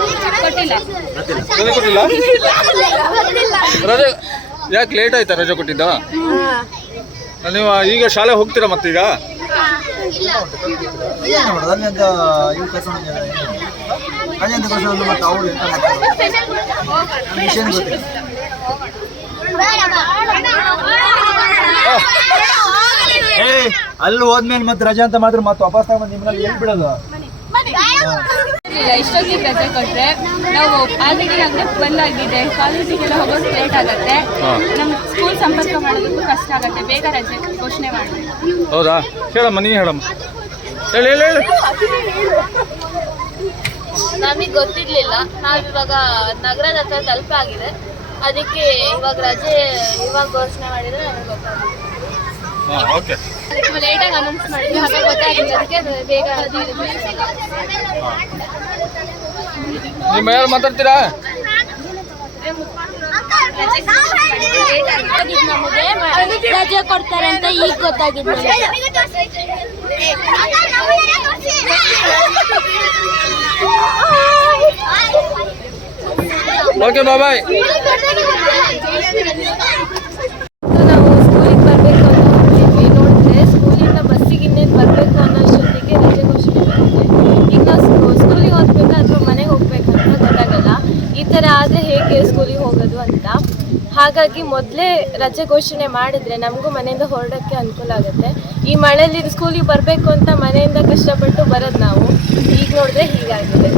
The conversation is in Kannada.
ಕೊಟ್ಟಿಲ್ಲ ರಜೆ ಯಾಕೆ ಲೇಟ್ ಆಯ್ತಾ ರಜೆ ಕೊಟ್ಟಿದ್ದ ನೀವು ಈಗ ಶಾಲೆ ಹೋಗ್ತೀರಾ ಮತ್ತೀಗ ಏಯ್ ಅಲ್ಲಿ ಹೋದ್ಮೇಲೆ ಮತ್ತೆ ರಜೆ ಅಂತ ಮಾತ್ರ ಮತ್ತೆ ವಾಪಸ್ ತಗೊಂಡು ನಿಮ್ಮಲ್ಲಿ ಏನು ಬಿಡಲ್ಲ ಆಗ್ತಿದೆ ಇಷ್ಟೊಂದು ಕತೆ ಕೊಟ್ಟರೆ ನಾವು ಆಲ್ರೆಡಿ ನಮಗೆ ಫುಲ್ ಆಗಿದೆ ಕಾಲೇಜಿಗೆಲ್ಲ ಹೋಗೋದು ಲೇಟ್ ಆಗುತ್ತೆ ನಮ್ಮ ಸ್ಕೂಲ್ ಸಂಪರ್ಕ ಮಾಡೋದಕ್ಕೂ ಕಷ್ಟ ಆಗುತ್ತೆ ಬೇಗ ರಜೆ ಘೋಷಣೆ ಮಾಡಿ ಹೌದಾ ಹೇಳಮ್ಮ ನೀ ಹೇಳಮ್ಮ ಹೇಳಿ ಹೇಳಿ ನಮಗೆ ಗೊತ್ತಿರಲಿಲ್ಲ ನಾವು ಇವಾಗ ನಗರದ ಹತ್ರ ತಲುಪಾಗಿದೆ ಅದಕ್ಕೆ ಇವಾಗ ರಜೆ ಇವಾಗ ಘೋಷಣೆ ಮಾಡಿದರೆ ನಮಗೆ ಗೊತ್ತಾಗುತ್ತೆ ಓಕೆ ನಿಮ್ಮ ಯಾರು ಮಾತಾಡ್ತೀರಾ ರಜೆ ಕೊಡ್ತಾರೆ ಅಂತ ಈಗ ಗೊತ್ತಾಗಿದ್ದು ಓಕೆ ಬಾಬಾಯ್ ನಾವು ಸ್ಕೂಲಿಗೆ ಹೋಗೋದು ಅಂತ ಹಾಗಾಗಿ ಮೊದಲೇ ರಜೆ ಘೋಷಣೆ ಮಾಡಿದ್ರೆ ನಮಗೂ ಮನೆಯಿಂದ ಹೊರಡೋಕ್ಕೆ ಅನುಕೂಲ ಆಗುತ್ತೆ ಈ ಮಳೆಯಲ್ಲಿ ಸ್ಕೂಲಿಗೆ ಬರಬೇಕು ಅಂತ ಮನೆಯಿಂದ ಕಷ್ಟಪಟ್ಟು ಬರೋದು ನಾವು ಈಗ ನೋಡಿದ್ರೆ ಹೀಗಾಗಿದೆ